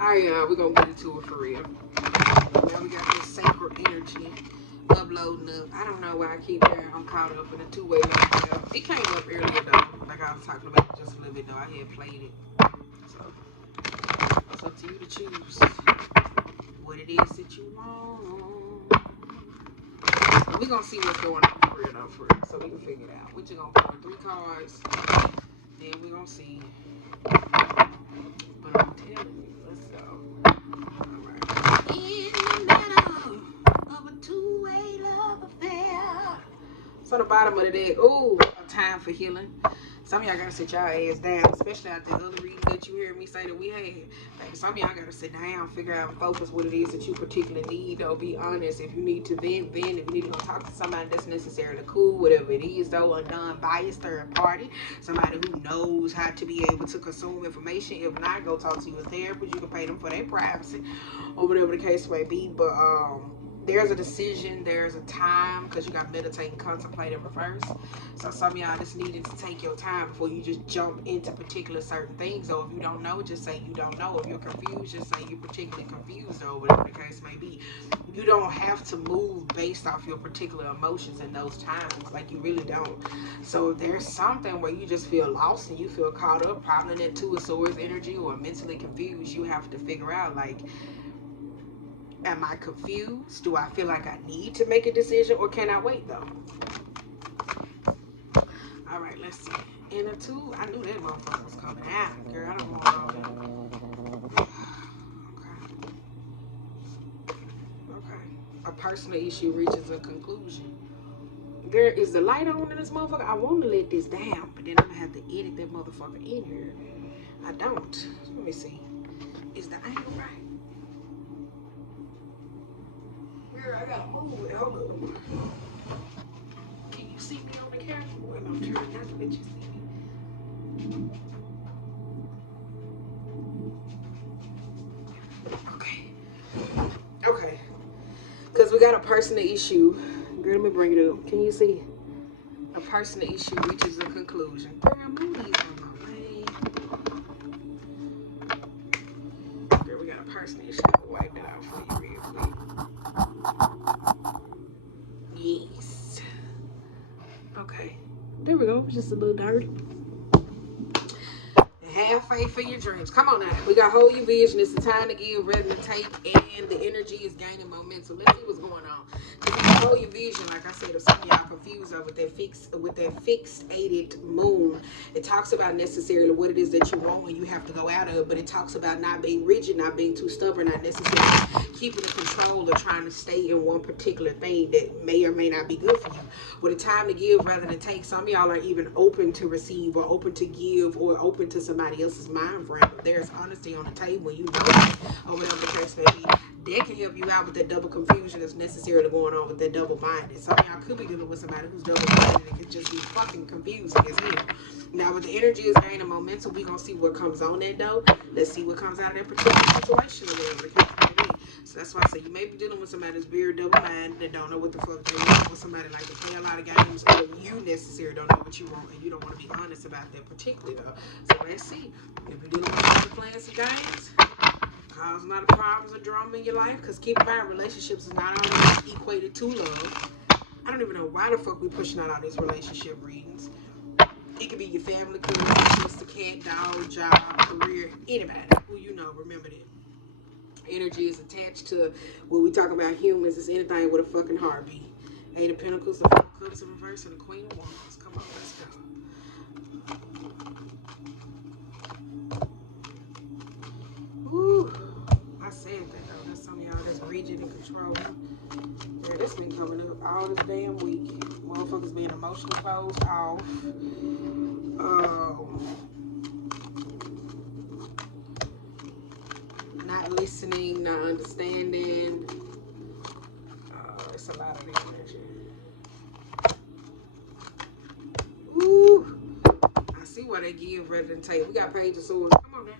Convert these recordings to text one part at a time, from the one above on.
Alright, y'all, we're gonna get into it for real. Now we got this sacred energy uploading up. I don't know why I keep hearing I'm caught up in a two-way love. It came up earlier though, like I was talking about it just a little bit though. I had played it. So it's up to you to choose what it is that you want. We're gonna see what's going on for real though, for real. So we can figure it out. We're just gonna pull 3 cards. Then we're gonna see. But I'm telling you, let's go. Alright. In the middle of a two-way love affair. So on the bottom of the deck, ooh, a time for healing. Some of y'all gotta sit y'all ass down, especially after the other reading that you hear me say that we had. Baby, some of y'all gotta sit down, figure out and focus what it is that you particularly need, though. Be honest. If you need to vent. If you need to go talk to somebody that's necessarily cool, whatever it is, though, a non-biased third party, somebody who knows how to be able to consume information. If not, go talk to your therapist. You can pay them for their privacy or whatever the case may be. But there's a decision, there's a time, because you got meditate and contemplate in reverse. So some of y'all just needed to take your time before you just jump into particular certain things. Or if you don't know, just say you don't know. If you're confused, just say you're particularly confused, or whatever the case may be. You don't have to move based off your particular emotions in those times. Like, you really don't. So if there's something where you just feel lost and you feel caught up, probably in that Two of Swords energy, or mentally confused, you have to figure out, like, am I confused? Do I feel like I need to make a decision, or can I wait though? All right, let's see. And a 2, I knew that motherfucker was coming out. Girl, I don't want to. Okay. A personal issue reaches a conclusion. Girl, is the light on in this motherfucker? I want to let this down, but then I'm gonna have to edit that motherfucker in here. I don't. Let me see. Is the angle right? Girl, I gotta move it. Hold on. Can you see me on the camera? Well, I'm turning not to let you see me. Okay. Okay. Because we got a personal issue. Girl, let me bring it up. Can you see? A personal issue reaches a conclusion. Girl, move these on my way. Girl, we got a personal issue. I'll wipe it out for you real quick. Yes. Okay. There we go. Just a little dirty. Have faith for your dreams. Come on now. We got hold your vision. It's the time to give rather than take, and the energy is gaining momentum. Let's see what's going on. Because you hold your vision, like I said, if some of y'all confused with that fixated moon, it talks about necessarily what it is that you want and you have to go out of, but it talks about not being rigid, not being too stubborn, not necessarily keeping the control or trying to stay in one particular thing that may or may not be good for you. With a time to give rather than take, some of y'all are even open to receive or open to give or open to somebody else's mind frame. If there's honesty on the table, you know it, or whatever the case may be, that can help you out with that double confusion that's necessarily going on with that double minded. Some of y'all could be dealing with somebody who's double minded and could just be fucking confusing as hell. Now, with the energy is gaining momentum, we gonna see what comes on that though. Let's see what comes out of that particular situation or whatever the case may be. So that's why I say you may be dealing with somebody that's very double-minded that don't know what the fuck they want, with somebody like to play a lot of games, or you necessarily don't know what you want and you don't want to be honest about that particularly though. So let's see. If you're dealing with somebody playing some games, causing a lot of problems and drama in your life, because keep in mind, relationships is not always equated to love. I don't even know why the fuck we pushing out all these relationship readings. It could be your family, cousin, sister, cat, dog, job, career, anybody who you know. Remember that. Energy is attached to when we talk about humans. It's anything with a fucking heartbeat. Eight of Pentacles, the Four of Cups in reverse, and the Queen of Wands. Come on, let's go. Ooh, I said that though. There's some of y'all that's rigid and controlling. Yeah, this been coming up all this damn week. Motherfuckers being emotionally closed off. Not listening, not understanding. It's a lot of this energy. Ooh, I see why they give rather than take. We got Page of Swords. Come on now.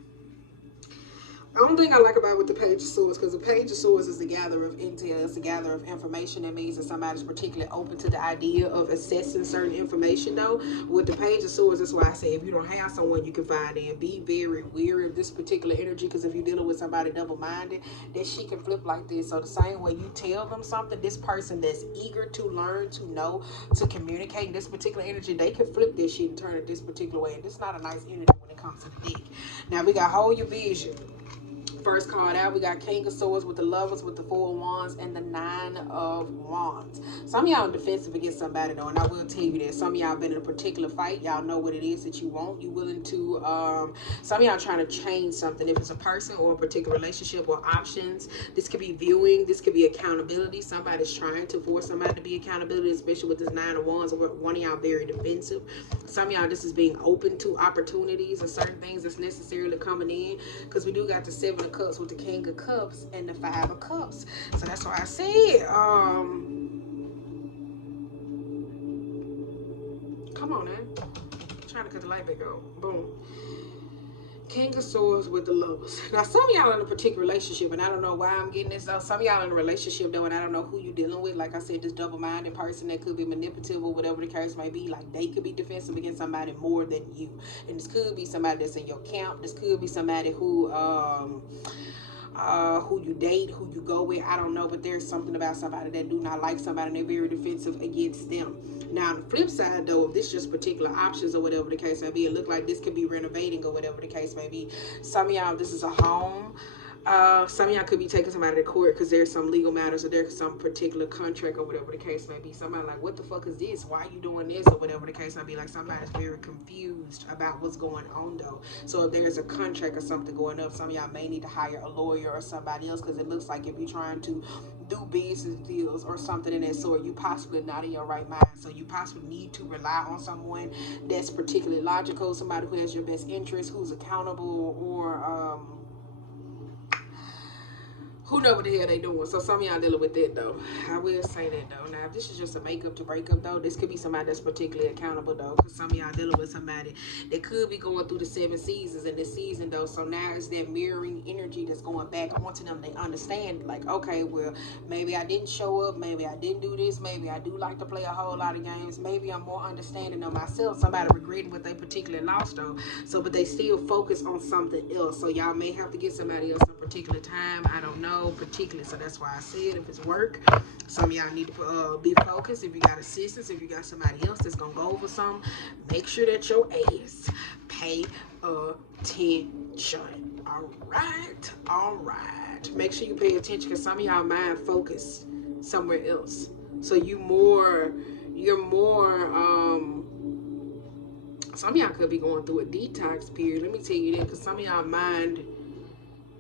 only thing I like about with the Page of Swords, because the Page of Swords is the gather of intel, it's the gather of information. That means that somebody's particularly open to the idea of assessing certain information. Though with the Page of Swords, that's why I say if you don't have someone you can find in, be very weary of this particular energy, because if you're dealing with somebody double-minded, that she can flip like this. So the same way you tell them something, this person that's eager to learn, to know, to communicate in this particular energy, they can flip this shit and turn it this particular way. And this is not a nice energy when it comes to the deck. Now we got Hold Your Vision. First card out, we got King of Swords with the Lovers, with the Four of Wands, and the Nine of Wands. Some of y'all are defensive against somebody though, and I will tell you that. Some of y'all been in a particular fight. Y'all know what it is that you want. You willing to, some of y'all trying to change something. If it's a person or a particular relationship or options, this could be viewing, this could be accountability. Somebody's trying to force somebody to be accountability, especially with this Nine of Wands. One of y'all very defensive. Some of y'all, this is being open to opportunities or certain things that's necessarily coming in, because we do got the Seven of Cups with the King of Cups and the Five of Cups. So that's why I said, come on, man. I'm trying to cut the light back on. Boom. King of Swords with the Lovers. Now, some of y'all in a particular relationship, and I don't know why I'm getting this out. Some of y'all in a relationship, though, and I don't know who you're dealing with. Like I said, this double-minded person that could be manipulative or whatever the case may be. Like, they could be defensive against somebody more than you. And this could be somebody that's in your camp. This could be somebody who you date, who you go with, I don't know, but there's something about somebody that do not like somebody and they're very defensive against them. Now, on the flip side, though, if this just particular options or whatever the case may be, it look like this could be renovating or whatever the case may be. Some of y'all, this is a home. Some of y'all could be taking somebody to court because there's some legal matters or there's some particular contract or whatever the case may be. Somebody like, what the fuck is this? Why are you doing this? Or whatever the case may be. Like, somebody's very confused about what's going on, though. So if there's a contract or something going up, some of y'all may need to hire a lawyer or somebody else, because it looks like if you're trying to do business deals or something in that sort, you possibly not in your right mind. So you possibly need to rely on someone that's particularly logical, somebody who has your best interest, who's accountable, or who know what the hell they doing. So some of y'all dealing with that, though. I will say that, though. Now, if this is just a makeup to break up, though, this could be somebody that's particularly accountable, though, because some of y'all dealing with somebody that could be going through the 7 seasons in this season, though. So now it's that mirroring energy that's going back onto them. They understand, like, okay, well, maybe I didn't show up, maybe I didn't do this, maybe I do like to play a whole lot of games, maybe I'm more understanding of myself. Somebody regretting what they particularly lost, though. So, but they still focus on something else. So y'all may have to get somebody else a particular time. I don't know. Particularly, so that's why I said if it's work, some of y'all need to be focused. If you got assistance, if you got somebody else that's gonna go over some, make sure that your ass pay attention. All right. Make sure you pay attention, because some of y'all mind focused somewhere else. So you're more some of y'all could be going through a detox period. Let me tell you that, because some of y'all mind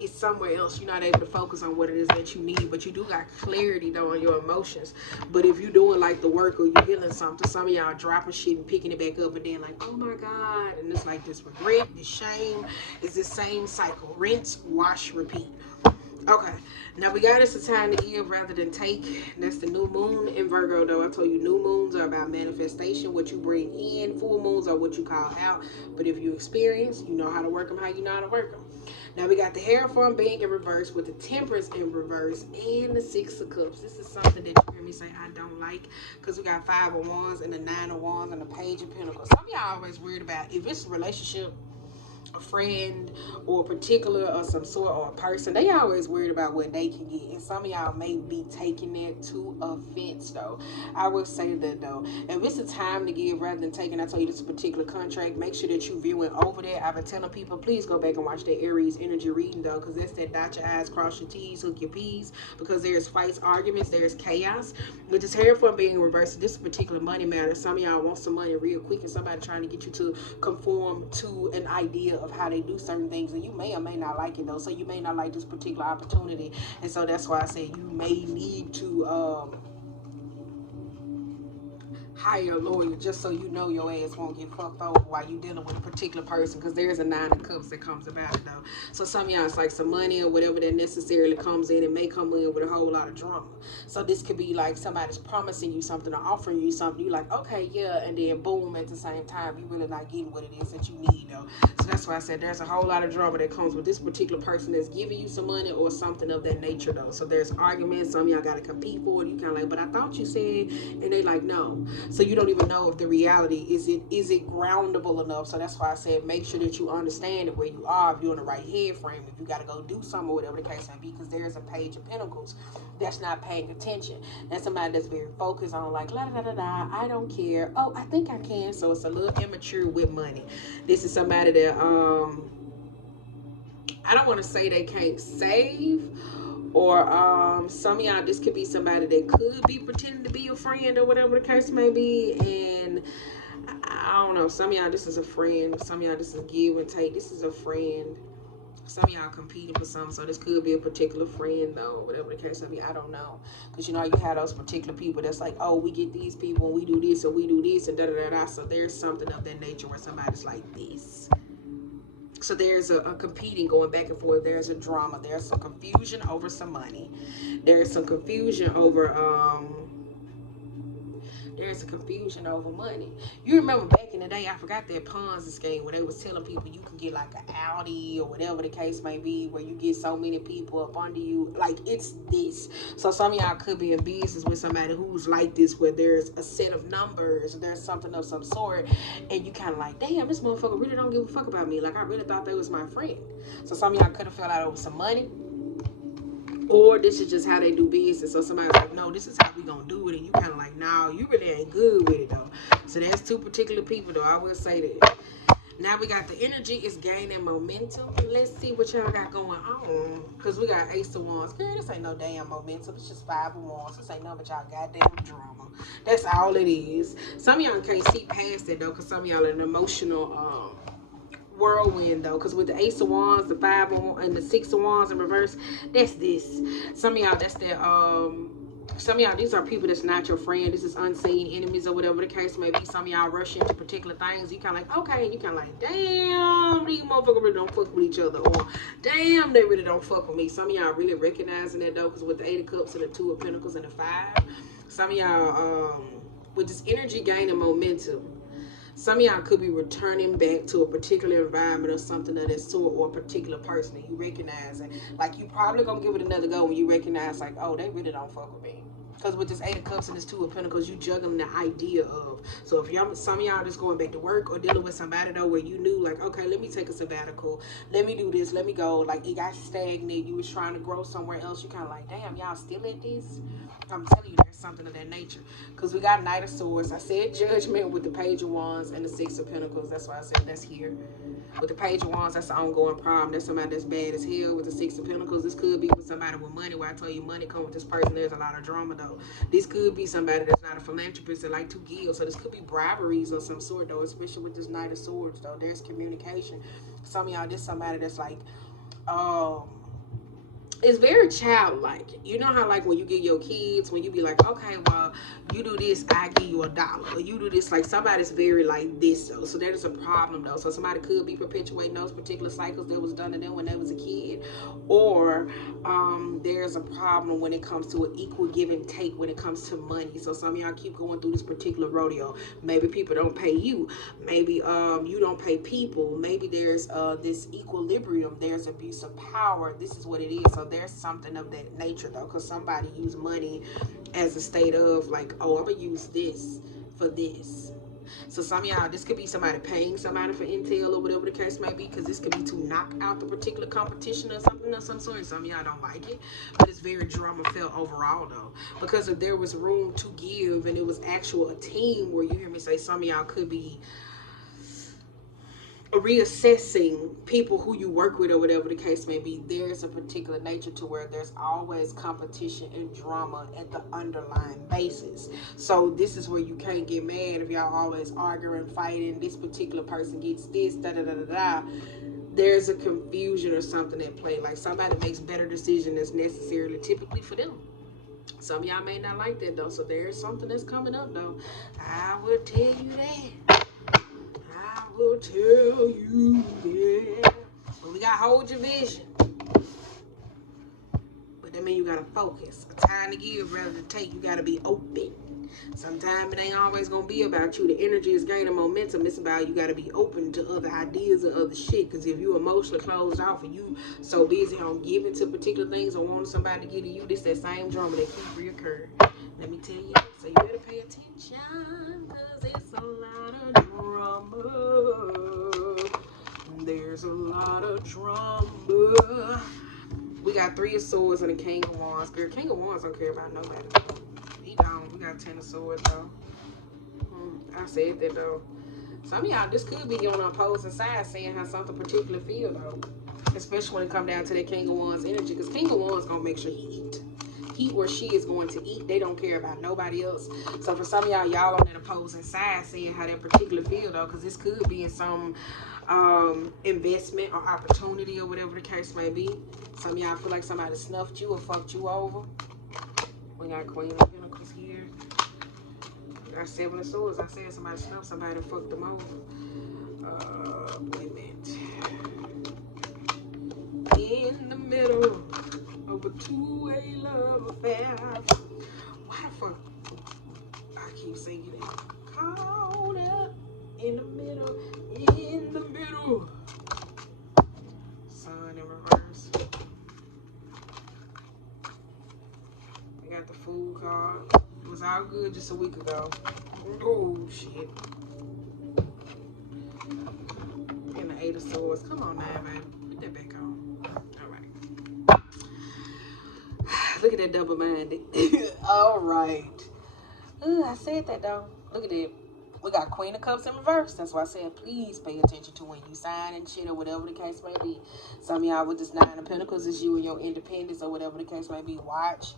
is somewhere else. You're not able to focus on what it is that you need, but you do got clarity, though, on your emotions. But if you're doing like the work or you're healing something, some of y'all dropping shit and picking it back up and then like, oh my God, and it's like this regret, this shame, is the same cycle. Rinse, wash, repeat. Okay, now we got us a time to give rather than take. That's the new moon in Virgo, though. I told you new moons are about manifestation, what you bring in. Full moons are what you call out. But if you experience, you know how to work them, how you know how to work them. Now we got the Hierophant being in reverse with the Temperance in reverse and the Six of Cups. This is something that you hear me say I don't like, because we got Five of Wands and the Nine of Wands and the Page of Pentacles. Some of y'all always worried about if it's a relationship, a friend, or a particular or some sort, or a person, they always worried about what they can get. And some of y'all may be taking it to offense, though. I will say that, though. If it's a time to give rather than taking, I tell you this particular contract, make sure that you viewing over that. I've been telling people, please go back and watch that Aries energy reading, though, because that's that dot your I's, cross your T's, hook your P's, because there's fights, arguments, there's chaos. With this Hierophant being reversed, this particular money matter. Some of y'all want some money real quick, and somebody trying to get you to conform to an idea of how they do certain things, and you may or may not like it, though. So you may not like this particular opportunity, and so that's why I say you may need to hire a lawyer just so you know your ass won't get fucked over while you dealing with a particular person, because there's a 9 of cups that comes about it though. So some of y'all, it's like some money or whatever that necessarily comes in. It may come in with a whole lot of drama. So this could be like somebody's promising you something or offering you something, you like, okay, yeah, and then boom, at the same time you really not getting what it is that you need though. So that's why I said there's a whole lot of drama that comes with this particular person that's giving you some money or something of that nature though. So there's arguments. Some of y'all gotta compete for it. You kind of like, but I thought you said, and they like, no. So you don't even know if the reality is it groundable enough. So that's why I said make sure that you understand where you are, if you're in the right head frame, if you got to go do something or whatever the case may be, because there's a Page of Pentacles that's not paying attention. That's somebody that's very focused on like la da da da, I don't care, oh I think I can. So it's a little immature with money. This is somebody that I don't want to say they can't save, or some of y'all, this could be somebody that could be pretending to be a friend or whatever the case may be. And I don't know, some of y'all, this is a friend. Some of y'all, this is give and take. This is a friend. Some of y'all competing for something, so this could be a particular friend though, whatever the case may be. I don't know, because you know you have those particular people that's like, oh, we get these people and we do this or we do this and da da da da. So there's something of that nature where somebody's like this. So there's a competing, going back and forth. There's a drama. There's some confusion over some money. There's some confusion over there's a confusion over money. You remember back in the day, I forgot that Ponzi scheme where they was telling people you can get like an Audi or whatever the case may be, where you get so many people up under you. Like, it's this. So some of y'all could be in business with somebody who's like this, where there's a set of numbers, there's something of some sort, and you kind of like, damn, this motherfucker really don't give a fuck about me. Like, I really thought they was my friend. So some of y'all could have fell out over some money, or this is just how they do business. So somebody's like, no, this is how we gonna do it, and you kind of like, no, you really ain't good with it though. So there's two particular people though, I will say that. Now we got the energy is gaining momentum. Let's see what y'all got going on, because we got Ace of Wands. Girl, this ain't no damn momentum. It's just Five of Wands. This ain't nothing but y'all goddamn drama. That's all it is. Some of y'all can't see past it though, because some of y'all are an emotional whirlwind though, because with the Ace of Wands, the Five of Wands, and the Six of Wands in reverse, that's this. Some of y'all, that's their some of y'all, these are people that's not your friend. This is unseen enemies or whatever the case may be. Some of y'all rush into particular things. You kind of like, okay, and you kind of like, damn, these motherfuckers really don't fuck with each other, or damn, they really don't fuck with me. Some of y'all really recognizing that though, because with the Eight of Cups and the Two of Pentacles and the Five, some of y'all with this energy gaining momentum, some of y'all could be returning back to a particular environment or something of that sort, or a particular person that you recognize. And like, you probably gonna give it another go when you recognize like, oh, they really don't fuck with me. Because with this Eight of Cups and this Two of Pentacles, you juggling the idea of. So if y'all, some of y'all just going back to work or dealing with somebody though, where you knew like, okay, let me take a sabbatical, let me do this, let me go. Like, it got stagnant. You was trying to grow somewhere else. You kind of like, damn, y'all still at this. I'm telling you, there's something of that nature. Because we got Knight of Swords. I said Judgment with the Page of Wands and the Six of Pentacles. That's why I said that's here. With the Page of Wands, that's the ongoing problem. That's somebody that's bad as hell. With the Six of Pentacles, this could be with somebody with money, where I tell you money come with this person. There's a lot of drama though. This could be somebody that's not a philanthropist that like to give. So this could be briberies of some sort though, especially with this Knight of Swords though. There's communication. Some of y'all, this somebody that's like, it's very childlike. You know how like when you get your kids, when you be like, okay, well, you do this, I give you $1, or you do this, like somebody's very like this though. So there's a problem though. So somebody could be perpetuating those particular cycles that was done to them when they was a kid, or there's a problem when it comes to an equal give and take when it comes to money. So some of y'all keep going through this particular rodeo. Maybe people don't pay you. Maybe you don't pay people. Maybe there's this equilibrium. There's abuse of power. This is what it is. So there's something of that nature though, because somebody use money as a state of like, oh, I'm gonna use this for this. So some of y'all, this could be somebody paying somebody for intel or whatever the case may be, because this could be to knock out the particular competition or something of some sort. And some of y'all don't like it, but it's very drama filled overall though, because if there was room to give and it was actual a team, where you hear me say some of y'all could be reassessing people who you work with or whatever the case may be. There's a particular nature to where there's always competition and drama at the underlying basis. So this is where you can't get mad if y'all always arguing, fighting, this particular person gets this, da da da da da. There's a confusion or something at play. Like somebody makes better decisions that's necessarily typically for them. Some of y'all may not like that though, so there's something that's coming up though. I will tell you that. I will tell you that. But we gotta hold your vision. But that means you gotta focus. A time to give rather than take. You gotta be open. Sometimes it ain't always gonna be about you. The energy is gaining momentum. It's about you gotta be open to other ideas and other shit. Cause if you emotionally closed off and you so busy on giving to particular things or wanting somebody to give to you, this that same drama that keep reoccurring. Let me tell you. So you better pay attention. Cause it's a lot of drama. There's a lot of drama. We got 3 of Swords and a King of Wands. Girl, King of Wands don't care about nobody. He don't. We got 10 of Swords though. I said that though. Some of y'all, this could be on the opposing side saying how something particular feel though. Especially when it come down to that King of Wands energy. Because King of Wands gonna make sure he eat. He or she is going to eat. They don't care about nobody else. So for some of y'all on that opposing side saying how that particular feel though. Because this could be in some investment or opportunity or whatever the case may be. Some of y'all feel like somebody snuffed you or fucked you over. We got Queen of Pentacles here. We got 7 of Swords. I said somebody snuffed somebody and fucked them over. Wait a minute. In the middle of a two-way love affair. Why the fuck I keep singing it? Caught up in the middle, in the middle. Sun in reverse. We got the Fool card. It was all good just a week ago. Oh shit. And the 8 of Swords. Come on now, baby. Put that back on. Alright. Look at that double-minded. Alright. I said that though. Look at it. We got Queen of Cups in reverse. That's why I said please pay attention to when you sign and shit or whatever the case may be. Some of y'all with this 9 of Pentacles is you and your independence or whatever the case may be. Watch.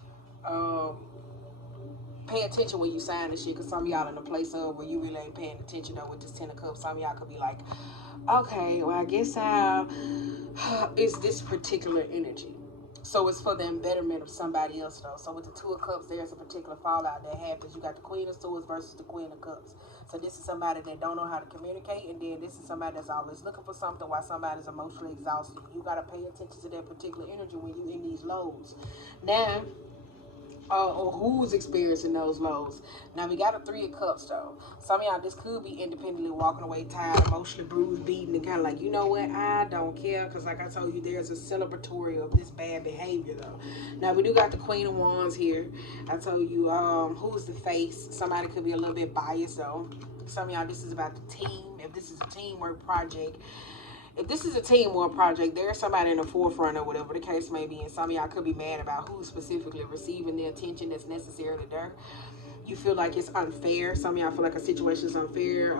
Pay attention when you sign this shit, because some of y'all in a place of where you really ain't paying attention though with this 10 of Cups. Some of y'all could be like, okay, well I guess it's this particular energy. So it's for the betterment of somebody else though. So with the 2 of Cups, there's a particular fallout that happens. You got the Queen of Swords versus the Queen of Cups. So this is somebody that don't know how to communicate, and then this is somebody that's always looking for something while somebody's emotionally exhausted. You got to pay attention to that particular energy when you in these lows. Now, or who's experiencing those lows. Now we got a 3 of Cups though. Some of y'all, this could be independently walking away tired, emotionally bruised, beaten, and kind of like, you know what, I don't care, because like I told you, there's a celebratory of this bad behavior though. Now we do got the Queen of Wands here. I told you who's the face. Somebody could be a little bit biased though. Some of y'all, this is about the team. If this is a teamwork project, if this is a teamwork project, there's somebody in the forefront or whatever the case may be, and some of y'all could be mad about who's specifically receiving the attention that's necessarily there. You feel like it's unfair. Some of y'all feel like a situation is unfair.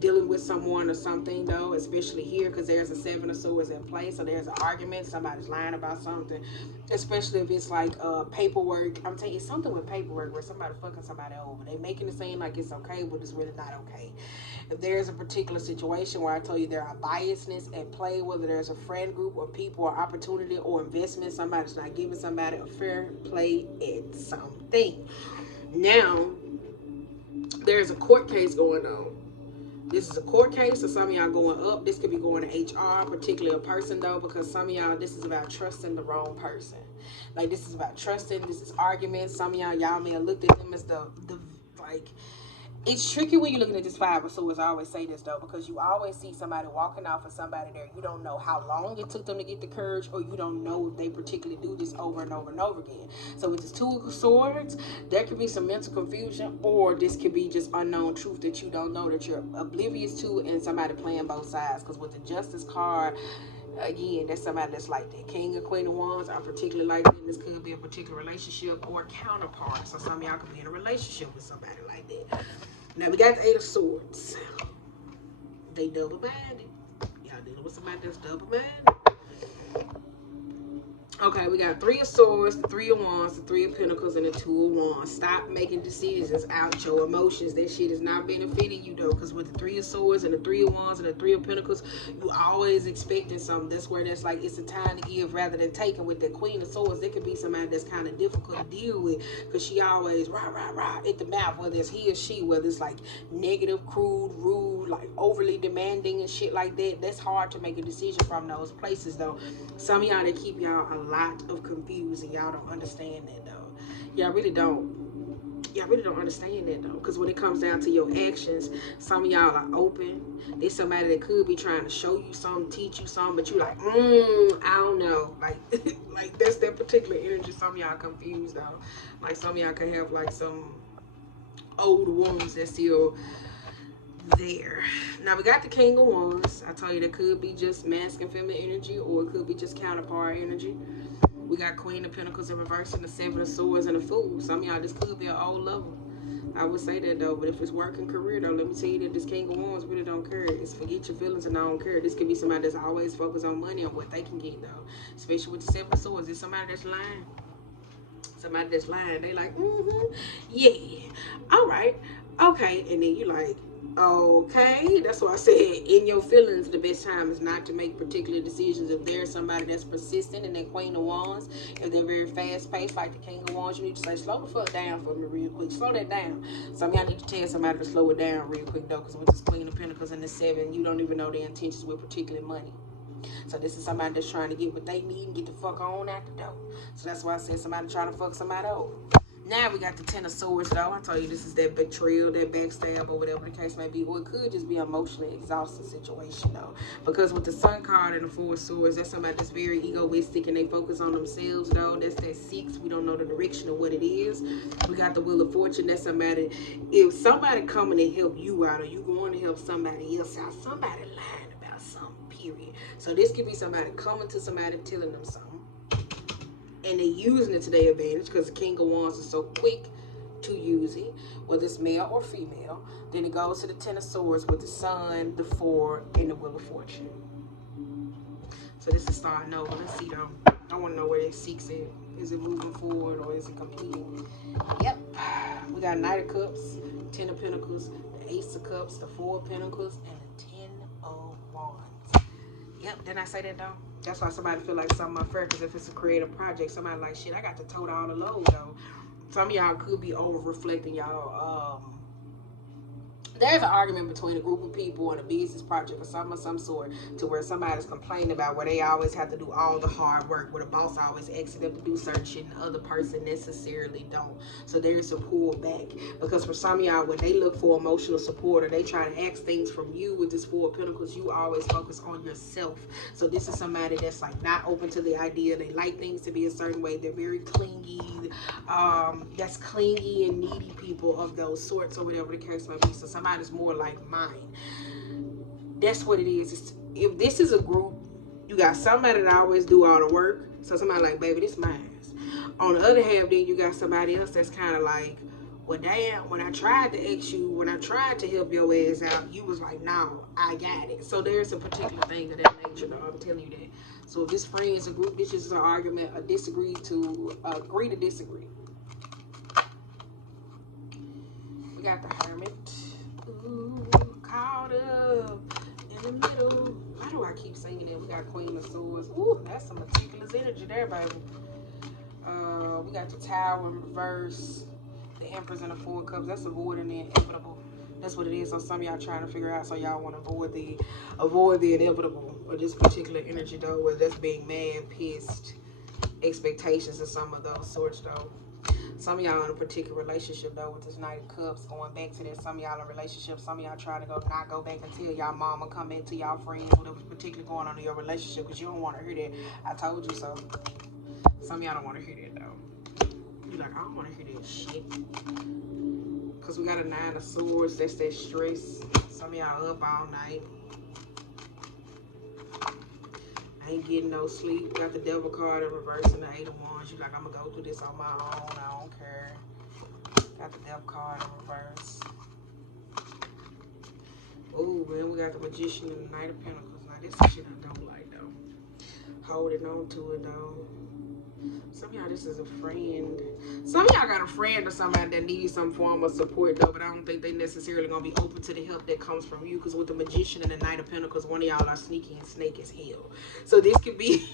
Dealing with someone or something though, especially here, because there's a 7 of Swords in play. So there's an argument. Somebody's lying about something, especially if it's like paperwork. I'm telling you, something with paperwork where somebody fucking somebody over. They making it seem like it's okay, but it's really not okay. If there's a particular situation where I told you there are biasness at play, whether there's a friend group or people or opportunity or investment, somebody's not giving somebody a fair play at something. Now, there's a court case going on. This is a court case, so some of y'all going up. This could be going to HR, particularly a person though, because some of y'all, this is about trusting the wrong person. Like, this is about trusting. This is arguments. Some of y'all may have looked at them as the like, it's tricky when you're looking at this 5 of Swords. I always say this though, because you always see somebody walking off of somebody there. You don't know how long it took them to get the courage, or you don't know if they particularly do this over and over and over again. So with this 2 of Swords, there could be some mental confusion, or this could be just unknown truth that you don't know, that you're oblivious to, and somebody playing both sides. Because with the Justice card, again, that's somebody that's like that. King or Queen of Wands are particularly like that. This could be a particular relationship or counterpart. So some of y'all could be in a relationship with somebody like that. Now we got the 8 of Swords. They double-minded. Y'all dealing with somebody that's double-minded. Okay, we got Three of Swords, the Three of Wands, the Three of Pentacles, and the Two of Wands. Stop making decisions out your emotions. That shit is not benefiting you, though, because with the Three of Swords and the Three of Wands and the Three of Pentacles, you always expecting something. That's where that's like it's a time to give rather than taking. With the Queen of Swords, there could be somebody that's kind of difficult to deal with because she always rah, rah, rah at the mouth, whether it's he or she, whether it's like negative, crude, rude, like overly demanding and shit like that. That's hard to make a decision from those places, though. Some of y'all, that keep y'all a lot of confused, and y'all don't understand that, though. Y'all really don't. Y'all really don't understand that, though, because when it comes down to your actions, some of y'all are open. There's somebody that could be trying to show you something, teach you something, but you like, I don't know, like, like that's that particular energy. Some of y'all confused, though. Like some of y'all can have like some old wounds that still there. Now we got the King of Wands. I told you that could be just masculine feminine energy, or it could be just counterpart energy. We got Queen of Pentacles in reverse and the Seven of Swords and the Fool. Some of y'all, this could be an old lover. I would say that, though, but if it's working career, though, let me tell you that this King of Wands really don't care. It's forget your feelings and I don't care. This could be somebody that's always focused on money and what they can get, though. Especially with the Seven of Swords. It's somebody that's lying. Somebody that's lying. They like, yeah, all right, okay, and then you like, okay. That's why I said in your feelings, the best time is not to make particular decisions. If there's somebody that's persistent and that Queen of Wands, if they're very fast paced like the King of Wands, you need to say, slow the fuck down for me real quick. Slow that down. Some of y'all need to tell somebody to slow it down real quick, though, because with this Queen of Pentacles and the Seven, you don't even know their intentions with particular money. So this is somebody that's trying to get what they need and get the fuck on out the door. So that's why I said somebody trying to fuck somebody over. Now we got the Ten of Swords, though. I told you this is that betrayal, that backstab, or whatever the case may be. Or it could just be an emotionally exhausted situation, though. Because with the Sun card and the Four of Swords, that's somebody that's very egoistic and they focus on themselves, though. That's that Six. We don't know the direction of what it is. We got the Wheel of Fortune. That's somebody, if somebody coming to help you out or you going to help somebody else out, somebody lying about something, period. So this could be somebody coming to somebody telling them something, and they're using it to their advantage because the King of Wands is so quick to use it, whether it's male or female. Then it goes to the Ten of Swords with the Sun, the Four, and the Wheel of Fortune. So this is starting over. Let's see, though. I want to know where that Six is. Is it moving forward or is it completing? Yep. We got Knight of Cups, Ten of Pentacles, the Ace of Cups, the Four of Pentacles, and the Ten of Wands. Yep, didn't I say that, though? That's why somebody feel like something unfair, because if it's a creative project, somebody like, shit, I got to tote all the load, though. Some of y'all could be over-reflecting y'all, there's an argument between a group of people and a business project or something of some sort, to where somebody's complaining about where they always have to do all the hard work, where the boss always asks them to do certain shit and the other person necessarily don't. So there's a pullback, because for some of y'all, when they look for emotional support or they try to ask things from you with this Four of Pentacles, you always focus on yourself. So this is somebody that's like not open to the idea. They like things to be a certain way. They're very clingy. That's clingy and needy people of those sorts, or whatever the case may be. So somebody's more like mine. That's what it is. If this is a group, you got somebody that always do all the work. So somebody like, baby, this mine. On the other hand, then you got somebody else that's kind of like, well, damn, when I tried to ask you, when I tried to help your ass out, you was like, no, I got it. So there's a particular thing of that nature, though. I'm telling you that. So if this friend is a group, this is an argument, a disagree to agree to disagree. We got the Hermit. Ooh, caught up in the middle. Why do I keep singing it? We got Queen of Swords. Ooh, that's some meticulous energy there, baby. We got the Tower in reverse. The Empress and the Four of Cups. That's avoiding the inevitable. That's what it is. So some of y'all trying to figure out, so y'all want to avoid the inevitable. Or this particular energy, though, where that's being mad, pissed, expectations, and some of those sorts, though. Some of y'all in a particular relationship, though, with this Knight of Cups, going back to this. Some of y'all in relationships. Some of y'all trying to not go back and tell y'all mama, come into y'all friends, whatever's particularly going on in your relationship, because you don't want to hear that. I told you so. Some of y'all don't want to hear that, though. You're like, I don't want to hear that shit. Because we got a Nine of Swords. That's that stress. Some of y'all up all night. I ain't getting no sleep. We got the Devil card in reverse and the Eight of Wands. You're like, I'm going to go through this on my own. I don't care. Got the Death card in reverse. Oh, man, we got the Magician and the Knight of Pentacles. Now, this is shit I don't like, though. Holding on to it, though. y'all, this is a friend. Some of y'all got a friend or somebody that needs some form of support though, but I don't think they necessarily gonna be open to the help that comes from you. Because with the Magician and the Knight of Pentacles, one of y'all are sneaky and snake as hell. So this could be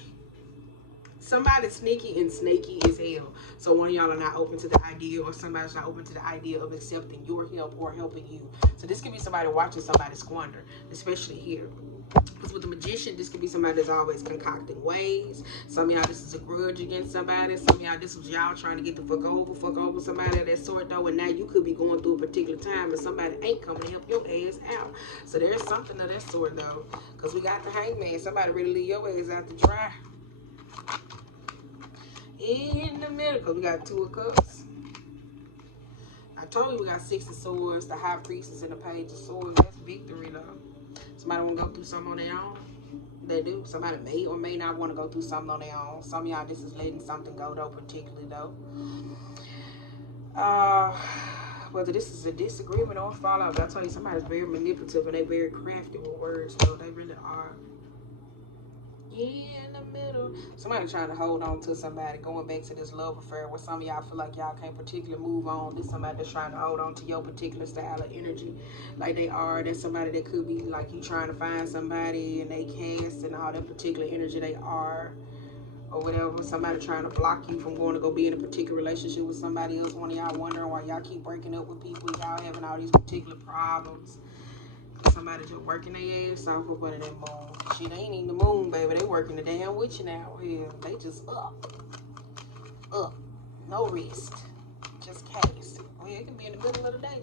somebody sneaky and snaky as hell. So one of y'all are not open to the idea, or somebody's not open to the idea of accepting your help or helping you. So this could be somebody watching somebody squander, especially here. Because with the Magician, this could be somebody that's always concocting ways. Some of y'all, this is a grudge against somebody. Some of y'all, this was y'all trying to get the fuck over somebody of that sort though. And now you could be going through a particular time and somebody ain't coming to help your ass out. So there's something of that sort though. Because we got the Hangman. Somebody ready to leave your ass out to dry. In the middle, because we got Two of Cups. I told you we got Six of Swords, the High Priestess, and the Page of Swords. That's victory though. Somebody want to go through something on their own? They do. Somebody may or may not want to go through something on their own. Some of y'all, this is letting something go though, particularly though. Whether this is a disagreement or a fallout, but I tell you, somebody's very manipulative and they very crafty with words though. They really are. In the middle, somebody trying to hold on to somebody, going back to this love affair where some of y'all feel like y'all can't particularly move on. This somebody that's trying to hold on to your particular style of energy like they are. That's somebody that could be like you trying to find somebody and they cast and all that particular energy they are, or whatever. Somebody trying to block you from going to go be in a particular relationship with somebody else. One of y'all wondering why y'all keep breaking up with people, y'all having all these particular problems. Somebody just working their ass off up under that moon. Shit, they ain't even the moon, baby. They working the damn witch now. Hell, they just up. No rest. Just cast. Oh yeah, it can be in the middle of the day.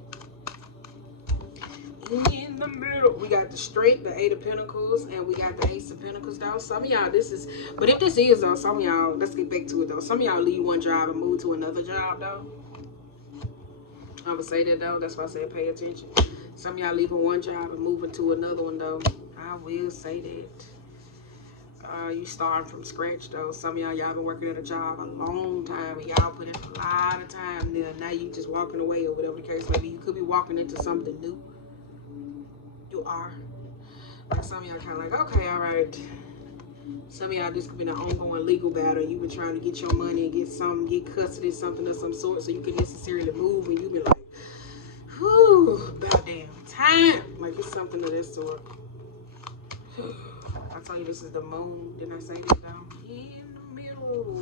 In the middle, we got the Strength, the Eight of Pentacles, and we got the Ace of Pentacles though. Some of y'all, this is, but if this is though, some of y'all, let's get back to it though. Some of y'all leave one job and move to another job though. I'm gonna say that though. That's why I say pay attention. Some of y'all leaving one job and moving to another one though. I will say that. You starting from scratch though. Some of y'all been working at a job a long time and y'all put in a lot of time there. Now you just walking away or whatever the case may be. You could be walking into something new. You are. Like some of y'all kind of like, okay, all right. Some of y'all, this could be an ongoing legal battle. You've been trying to get your money and get custody, something of some sort, so you can necessarily move, and you've been like, whew, about damn time. Like it's something of that sort. I told you this is the moon. Didn't I say that though? In the middle.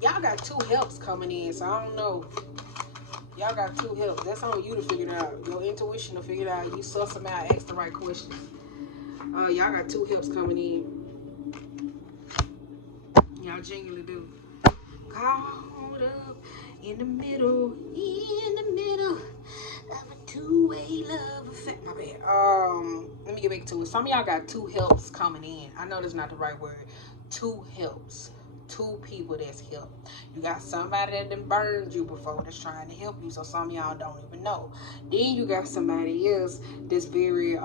Y'all got two helps coming in, so I don't know. Y'all got two helps. That's on you to figure it out. Your intuition to figure it out. You suss them out, ask the right questions. Y'all got two helps coming in. Y'all genuinely do. Caught up in the middle of a two-way love affair. My bad. Let me get back to it. Some of y'all got two helps coming in. I know that's not the right word. Two helps. Two people that's helped. You got somebody that done burned you before that's trying to help you, so some of y'all don't even know. Then you got somebody else that's very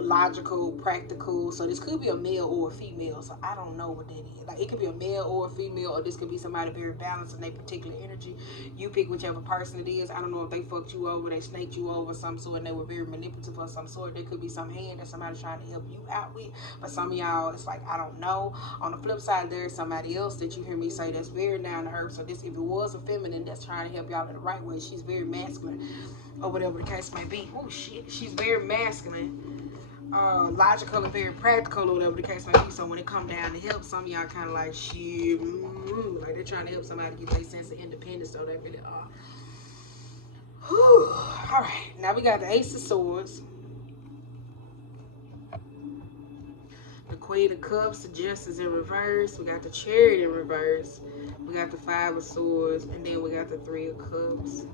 logical, practical. So this could be a male or a female. So I don't know what that is. Like it could be a male or a female, or this could be somebody very balanced in their particular energy. You pick whichever person it is. I don't know if they fucked you over, they snaked you over some sort, and they were very manipulative of some sort. There could be some hand that somebody's trying to help you out with. But some of y'all, it's like I don't know. On the flip side, there's somebody else that you hear me say that's very down to earth. So this, if it was a feminine that's trying to help y'all in the right way, she's very masculine, or whatever the case may be. Oh shit, she's very masculine. Logical and very practical, or whatever the case may be. So when it come down to help, some of y'all kind of like shit, like they're trying to help somebody get their sense of independence. So they really are. Whew. All right, now we got the Ace of Swords, the Queen of Cups, the Justice in reverse. We got the Chariot in reverse. We got the Five of Swords, and then we got the Three of Cups.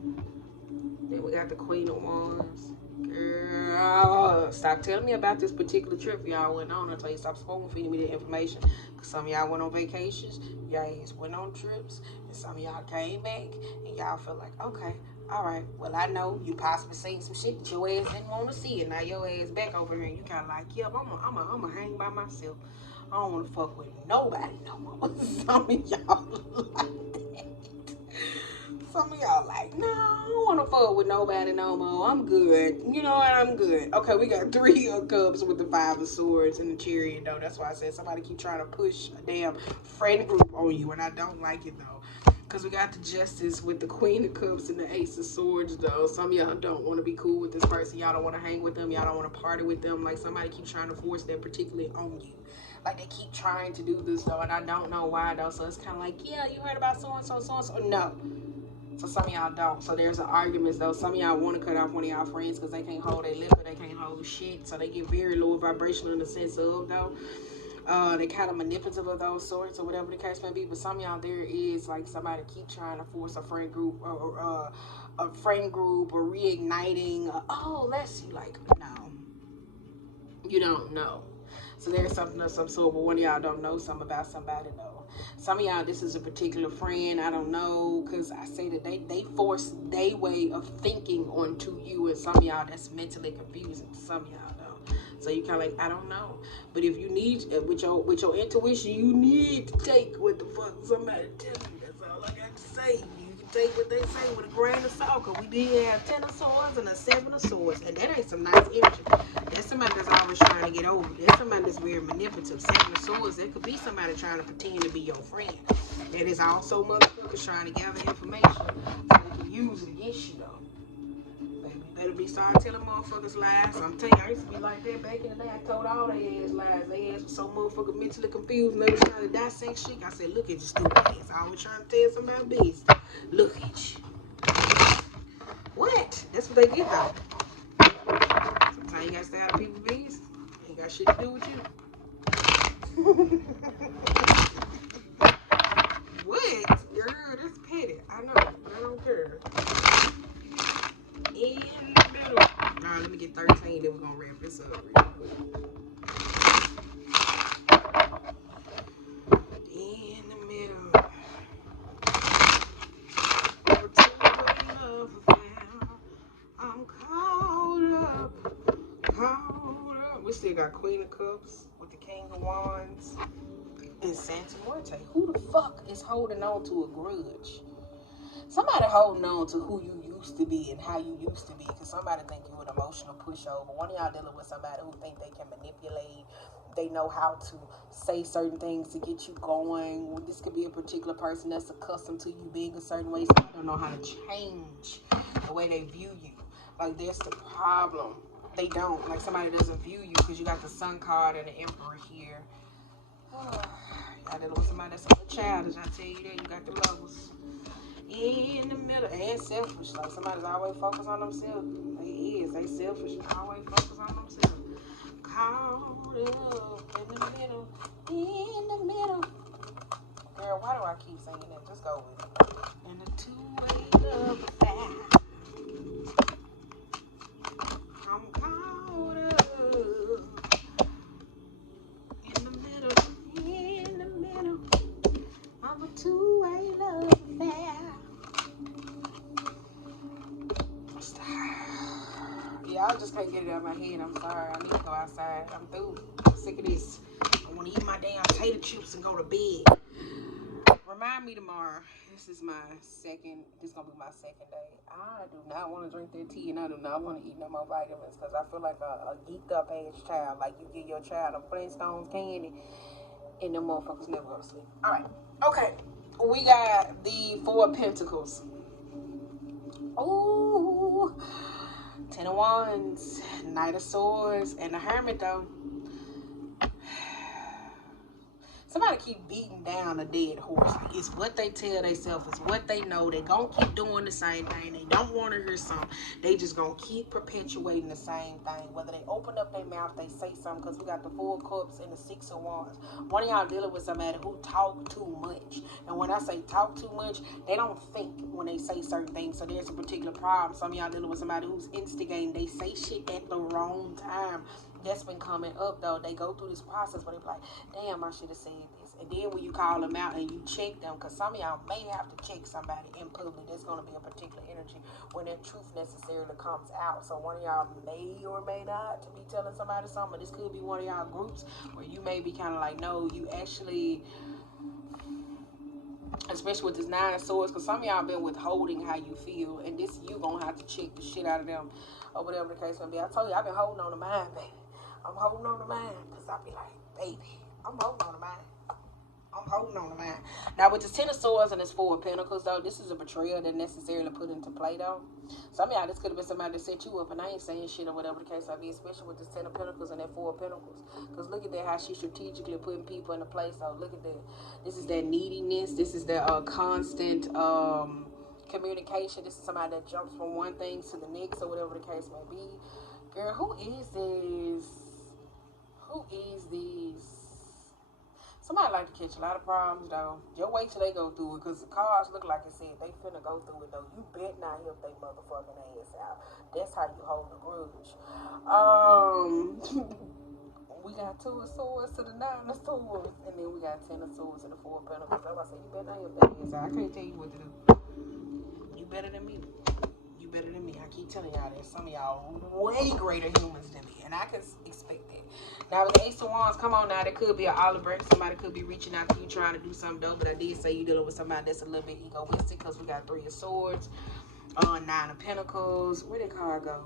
Then we got the Queen of Wands. Girl, stop telling me about this particular trip y'all went on until you stop spoon feeding me the information. Because some of y'all went on vacations, y'all went on trips, and some of y'all came back and y'all feel like, okay, all right, well, I know you possibly seen some shit that your ass didn't want to see, and now your ass back over here and you kind of like, yep, I'm a hang by myself. I don't want to fuck with nobody no more. Some of y'all like that. Some of y'all like, no, I don't want to fuck with nobody no more. I'm good. You know what? I'm good. Okay, we got 3 of cups with the 5 of swords and the chariot, though. That's why I said somebody keep trying to push a damn friend group on you, and I don't like it, though. Because we got the justice with the queen of cups and the ace of swords, though. Some of y'all don't want to be cool with this person. Y'all don't want to hang with them. Y'all don't want to party with them. Like, somebody keep trying to force that particularly on you. Like, they keep trying to do this, though, and I don't know why, though. So it's kind of like, yeah, you heard about so-and-so, so-and-so. No. So some of y'all don't. So there's an argument, though. Some of y'all want to cut off one of y'all friends because they can't hold their liquor, they can't hold shit. So they get very low vibrational in the sense of, though. They kind of manipulative of those sorts or whatever the case may be. But some of y'all, there is like somebody keep trying to force a friend group or reigniting. Oh, let's see, like, no, you don't know. So there's something of some sort, but one of y'all don't know something about somebody, though. Some of y'all, this is a particular friend, I don't know, because I say that they force their way of thinking onto you, and some of y'all, that's mentally confusing to some of y'all, though. So you kind of like, I don't know. But if you need, with your intuition, you need to take what the fuck somebody tells you. That's all I got to say. You can take what they say with a grain of salt, because we did have 10 of swords and a 7 of swords, and that ain't some nice energy. That's somebody that's always trying to get over. That's somebody that's very manipulative. 7 of swords, there could be somebody trying to pretend to be your friend. That is also motherfuckers trying to gather information so they can use it against you, though. Baby, you better be starting telling motherfuckers lies. I'm telling you, I used to be like that back in the day. I told all they ass lies. They ass was so motherfucking mentally confused and they was trying to dissect shit. I said, look at you, stupid ass. I always trying to tell somebody business. Look at you. What? That's what they get, though. Sometimes you gotta stay out of people's business. Ain't got shit to do with you. What? Girl, that's petty. I know, but I don't care. In the middle. Alright, let me get 13, then we're gonna wrap this up real quick. In the middle. Over to love affair. I'm caught up. We still got Queen of Cups with the King of Wands and Santa Muerte. Who the fuck is holding on to a grudge? Somebody holding on to who you used to be and how you used to be, because somebody think you're an emotional pushover. One of y'all dealing with somebody who think they can manipulate. They know how to say certain things to get you going. This could be a particular person that's accustomed to you being a certain way, so they don't know how to change the way they view you. Like, that's the problem. They don't. Like, somebody doesn't view you because you got the Sun card and the Emperor here. Y'all dealing with somebody that's a little childish. I tell you that. You got the lovers in the middle and selfish. Like, somebody's always focused on themselves. They selfish and always focus on themselves. Caught up in the middle. Girl, why do I keep singing that? Just go with it. And the two-way love affair. I'm caught up in the middle of a two-way love affair. Yeah, I just can't get it out of my head. I'm sorry. I need to go outside. I'm through. I'm sick of this. I want to eat my damn potato chips and go to bed. Remind me tomorrow. This is my second. This is going to be my second day. I do not want to drink that tea, and I do not want to eat no more vitamins because I feel like a geeked up ass child. Like, you give your child a Flintstones candy, and them motherfuckers never go to sleep. All right. Okay. We got the Four of Pentacles. Ooh. 10 of Wands, Knight of Swords, and the Hermit, though. Somebody keep beating down a dead horse. It's what they tell themselves. It's what they know. They gonna keep doing the same thing. They don't want to hear something. They just gonna keep perpetuating the same thing. Whether they open up their mouth, they say something. Because we got the Four of Cups and the Six of Wands. One of y'all dealing with somebody who talk too much. And when I say talk too much, they don't think when they say certain things. So there's a particular problem. Some of y'all dealing with somebody who's instigating. They say shit at the wrong time. That's been coming up, though. They go through this process where they're like, damn, I should have said this. And then when you call them out and you check them, because some of y'all may have to check somebody in public, there's going to be a particular energy when that truth necessarily comes out. So one of y'all may or may not be telling somebody something. This could be one of y'all groups where you may be kind of like, no, you actually especially with this Nine of Swords, because some of y'all been withholding how you feel, and this you gonna have to check the shit out of them, or whatever the case may be. I told you I've been holding on to mine, baby. I'm holding on to mine, because I be like, baby, I'm holding on to mine. I'm holding on to mine. Now, with the Ten of Swords and this Four of Pentacles, though, this is a betrayal that necessarily put into play, though. Some of y'all, this could have been somebody that set you up, and I ain't saying shit or whatever the case may be, especially with this Ten of Pentacles and that Four of Pentacles. Because look at that, how she's strategically putting people into place. So look at that. This is that neediness. This is that constant communication. This is somebody that jumps from one thing to the next, or whatever the case may be. Girl, who is this? Who is this? Somebody like to catch a lot of problems, though. Just wait till they go through it, because the cards look like it said they finna go through it, though. You bet not help they motherfucking ass out. That's how you hold the grudge. We got Two of Swords to the Nine of Swords, and then we got Ten of Swords to the Four of Pentacles. That's why I say you better not help that ass out. I can't tell you what to do. You better than me. You better than me. I keep telling y'all that some of y'all way greater humans than me, and I can expect that. Now, with the Ace of Wands, come on now, there could be an olive branch. Somebody could be reaching out to you, trying to do something dope, but I did say you dealing with somebody that's a little bit egoistic, because we got Three of Swords, Nine of Pentacles. Where did card go?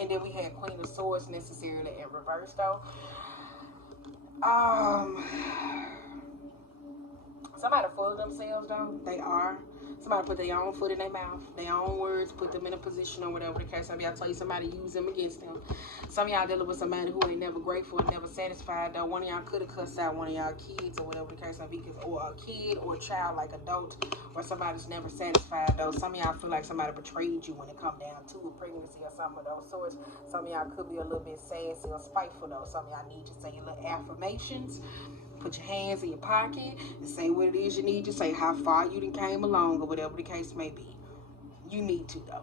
And then we had Queen of Swords necessarily in reverse, though. Somebody full of themselves, though. They are. Somebody put their own foot in their mouth, their own words, put them in a position or whatever the case. Some of y'all tell you somebody use them against them. Some of y'all dealing with somebody who ain't never grateful and never satisfied, though. One of y'all could have cussed out one of y'all kids or whatever the case may be, or a kid or a child, like adult, or somebody's never satisfied, though. Some of y'all feel like somebody betrayed you when it come down to a pregnancy or something of those sorts. Some of y'all could be a little bit sassy or spiteful, though. Some of y'all need to say your little affirmations. Put your hands in your pocket and say what it is you need to say, how far you done came along, or whatever the case may be. You need to, though.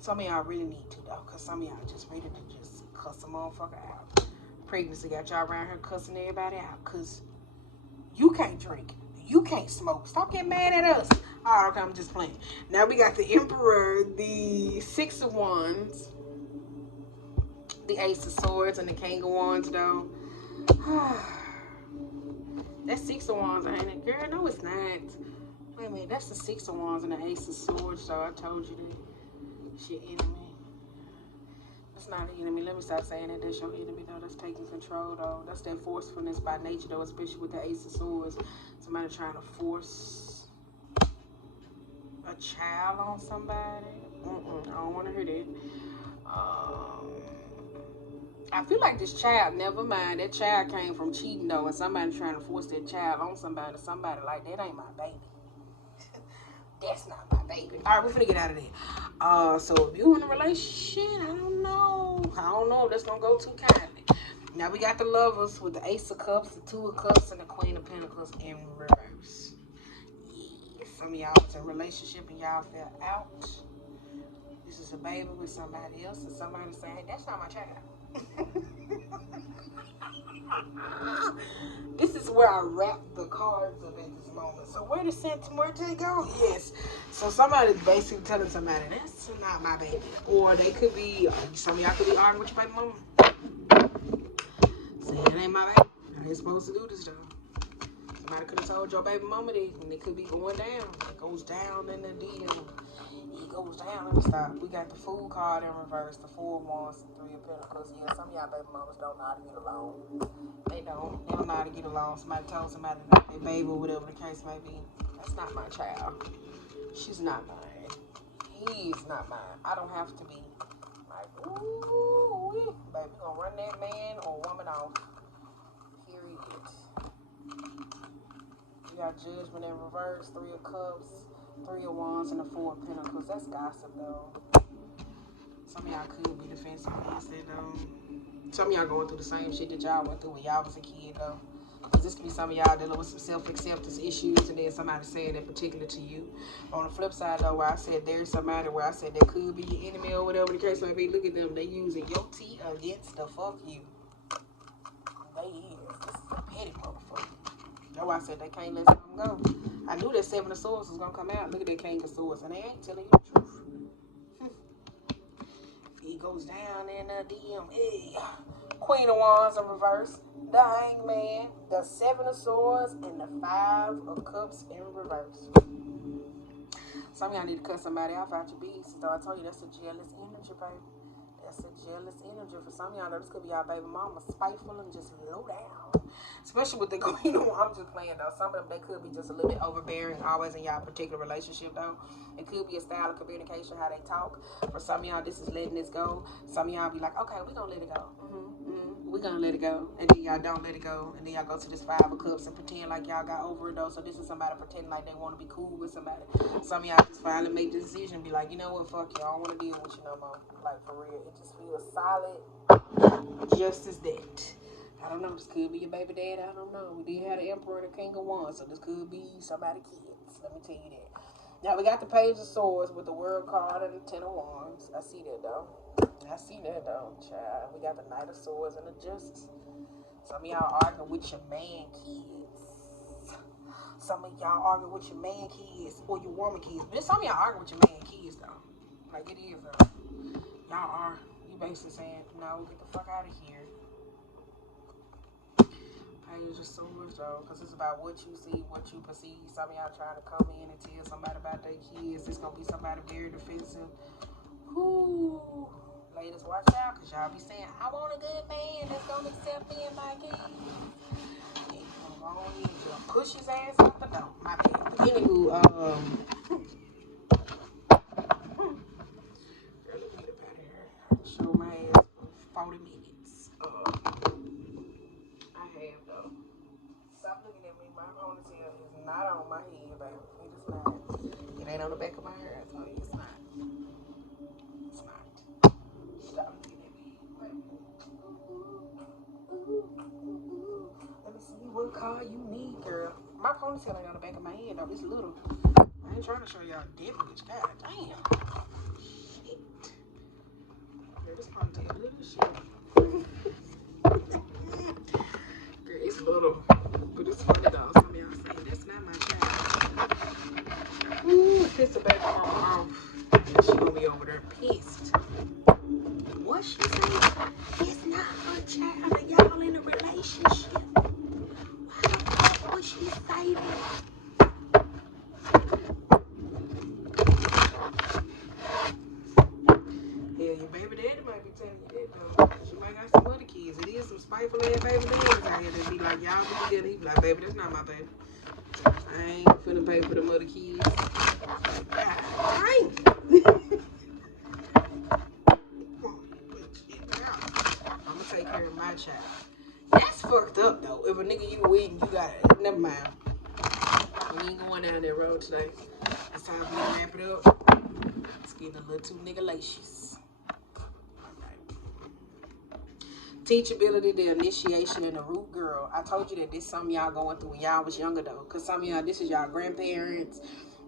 Some of y'all really need to, though, because some of y'all just ready to just cuss a motherfucker out. Pregnancy got y'all around here cussing everybody out, because you can't drink. You can't smoke. Stop getting mad at us. All right, okay, I'm just playing. Now we got the Emperor, the Six of Wands, the Ace of Swords, and the King of Wands, though. That's Six of Wands, ain't it? Girl, no, it's not. Wait a minute, that's the Six of Wands and the Ace of Swords, so I told you that. It's your enemy. That's not an enemy. Let me stop saying that. That's your enemy, though. That's taking control, though. That's that forcefulness by nature, though, especially with the Ace of Swords. Somebody trying to force a child on somebody. I don't want to hear that. I feel like this child, never mind, that child came from cheating, though, and somebody trying to force that child on somebody like that ain't my baby. That's not my baby. All right, we're finna get out of there. So if you in a relationship, I don't know if that's gonna go too kindly. Now we got the Lovers with the Ace of Cups, the Two of Cups, and the Queen of Pentacles in reverse. Yeah, some of y'all was in a relationship and y'all fell out. This is a baby with somebody else, and somebody saying, that's not my child. This is where I wrap the cards up at this moment. So where did it go? Yes. So somebody's basically telling somebody, that's not my baby. Or they could be, some of y'all could be arguing with your baby mama. Saying it ain't my baby. I ain't supposed to do this, though. Somebody could have told your baby mama that, and it could be going down. It goes down in the DM. It goes down. Let me stop. We got the Fool card in reverse, the Four of Wands, Three of Pentacles. Yeah, some of y'all baby mamas don't know how to get along. They don't know how to get along. Somebody told somebody that their baby, or whatever the case may be. That's not my child. She's not mine. He's not mine. I don't have to be like, ooh, baby, gonna run that man or woman off. Period. You got Judgment in reverse, Three of Cups, Three of Wands, and the Four of Pentacles. That's gossip, though. Some of y'all could be defensive against it, though. Some of y'all going through the same shit that y'all went through when y'all was a kid, though. Because this could be some of y'all dealing with some self-acceptance issues, and then somebody saying that particular to you. On the flip side, though, where I said there's somebody where I said that could be your enemy or whatever the case may be, look at them. They using your tea against the fuck you. They is. This is a petty motherfucker. That's why I said they can't let something go. I knew that Seven of Swords was going to come out. Look at that King of Swords, and they ain't telling you the truth. He goes down in the DM. Hey. Queen of Wands in reverse. the Hangman, the Seven of Swords, and the Five of Cups in reverse. Some of y'all need to cut somebody off out your beast. So I told you that's a jealous energy, baby. That's a jealous energy. For some of y'all, this could be y'all baby mama, spiteful and just low down. Especially with the, you know, I'm just playing though. Some of them, they could be just a little bit overbearing, always in y'all particular relationship though. It could be a style of communication, how they talk. For some of y'all, this is letting this go. Some of y'all be like, okay, we're going to let it go. We're going to let it go. And then y'all don't let it go. And then y'all go to this Five of Cups and pretend like y'all got over it though. So this is somebody pretending like they want to be cool with somebody. Some of y'all just finally make the decision, be like, you know what, fuck you, I don't want to deal with you no more. Like, for real, it just feels solid, just as that. I don't know, this could be your baby dad, I don't know. We did have the Emperor and the King of Wands, so this could be somebody's kids, let me tell you that. Now, we got the Page of Swords with the World card and the Ten of Wands. I see that, though. Child. We got the Knight of Swords and the Justice. Some of y'all arguing with your man kids. Some of y'all arguing with your man kids or your woman kids. But some of y'all arguing with your man kids, though. Like, it is, though. Y'all are. You basically saying, no, get the fuck out of here. Page of Swords, though, because it's about what you see, what you perceive. Some of y'all trying to come in and tell somebody about their kids. It's going to be somebody very defensive. Whoo. Ladies, watch out, because y'all be saying, I want a good man that's going to accept me and my kids. And you're going to go in and push his ass out the door. My bad. Anywho, girl, let me get up out of here. Show my ass for 40 minutes. I have, though. Stop looking at me. My ponytail is not on my head, baby. It is not. It ain't on the back of my hair. I told you it's not. It's not. Stop looking at me. Let me see what car you need, girl. My ponytail ain't on the back of my head, though. It's little. I ain't trying to show y'all damage. God damn. Shit. Girl, this ponytail little as shit. Girl, it's little. But it's funny, though. Some of y'all saying that's not my child. Ooh, piss the baby mama off. And she gonna be over there pissed. What she said? It's not her child and y'all in a relationship. Why the fuck would she say that? Yeah, your baby daddy might be telling you that though. She might got some other kids. It is some spiteful ass baby daddies out here that be like, y'all be together. He be like, baby, that's not my baby. I ain't finna pay for the other kids. I'm gonna take care of my child. That's fucked up though. If a nigga you with and you got it, never mind. We ain't going down that road today. It's time for me to wrap it up. It's getting a little too niggalicious. Teachability, the initiation, and the root girl. I told you that this something y'all going through when y'all was younger though. Cause some of y'all, this is y'all grandparents,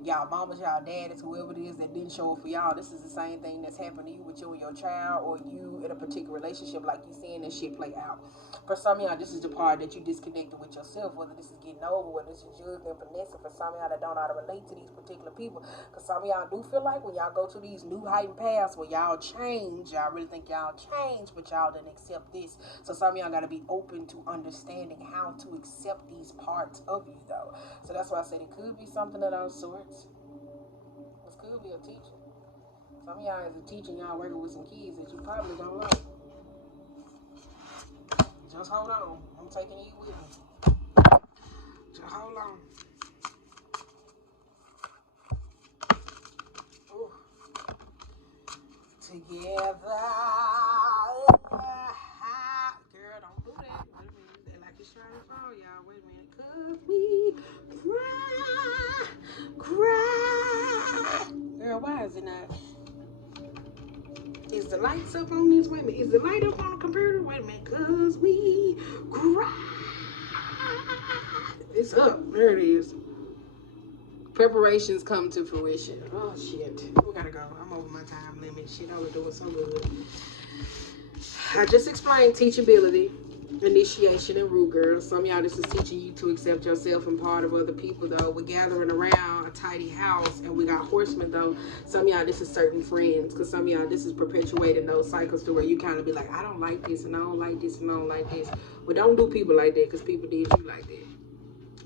y'all mamas, y'all daddies, whoever it is that didn't show up for y'all. This is the same thing that's happened to you with you and your child, or you in a particular relationship, like you seeing this shit play out. For some of y'all, this is the part that you disconnected with yourself, whether this is getting over, whether this is judging and finessing. For some of y'all that don't know how to relate to these particular people, because some of y'all do feel like when y'all go to these new heightened paths where y'all change, y'all really think y'all change, but y'all didn't accept this. So some of y'all got to be open to understanding how to accept these parts of you, though. So that's why I said it could be something of those sorts. This could be a teacher. Some of y'all is a teacher, y'all working with some kids that you probably don't like. Just hold on. I'm taking you with me. Just hold on. Ooh. Together. Girl, don't do that. Wait a minute. Like it's trying to fall, y'all. Wait a minute. 'Cause we cry. Girl, why is it not? Is the lights up on this? Wait a minute. Is the light up on the computer? Wait a minute. 'Cause we cry. It's up. There it is. Preparations come to fruition. Oh, shit. We gotta go. I'm over my time limit. Shit, I was doing so good. I just explained teachability. Initiation and root, girl. Some of y'all, this is teaching you to accept yourself and part of other people, though. We're gathering around a tidy house, and we got horsemen, though. Some of y'all, this is certain friends, because some of y'all, this is perpetuating those cycles to where you kind of be like, I don't like this, and I don't like this, and I don't like this. But don't do people like that, because people did you like that.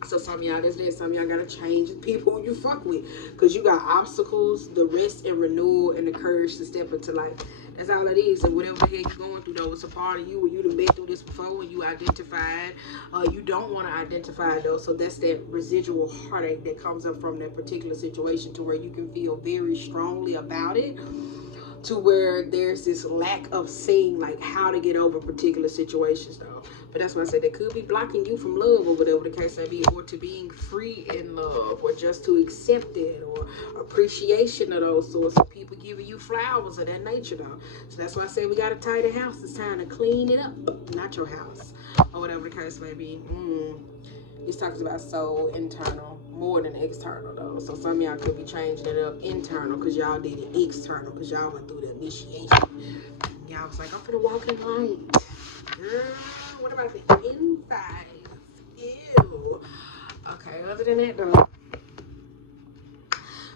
So some of y'all, that's that. Some of y'all gotta change the people who you fuck with, because you got obstacles, the rest and renewal, and the courage to step into life. That's all it is. And whatever the hell you're going through, though, it's a part of you where you done been through this before and you identified. You don't want to identify, though. So that's that residual heartache that comes up from that particular situation, to where you can feel very strongly about it, to where there's this lack of seeing like how to get over particular situations, though. But that's why I said they could be blocking you from love, or whatever the case may be, or to being free in love, or just to accept it, or appreciation of those sorts of people giving you flowers of that nature, though. So that's why I say we got to tidy the house. It's time to clean it up, not your house, or whatever the case may be. This talks about soul internal more than external, though. So some of y'all could be changing it up internal because y'all did it external, because y'all went through the initiation. Y'all was like, I'm finna walk in light. Girl, what about the inside? Ew. Okay, other than that, though.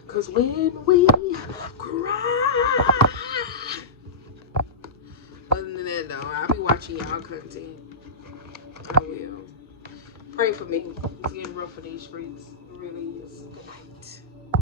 Because when we cry. Other than that, though, I'll be watching y'all content. I will. Pray for me. It's getting rough for these streets. It really is.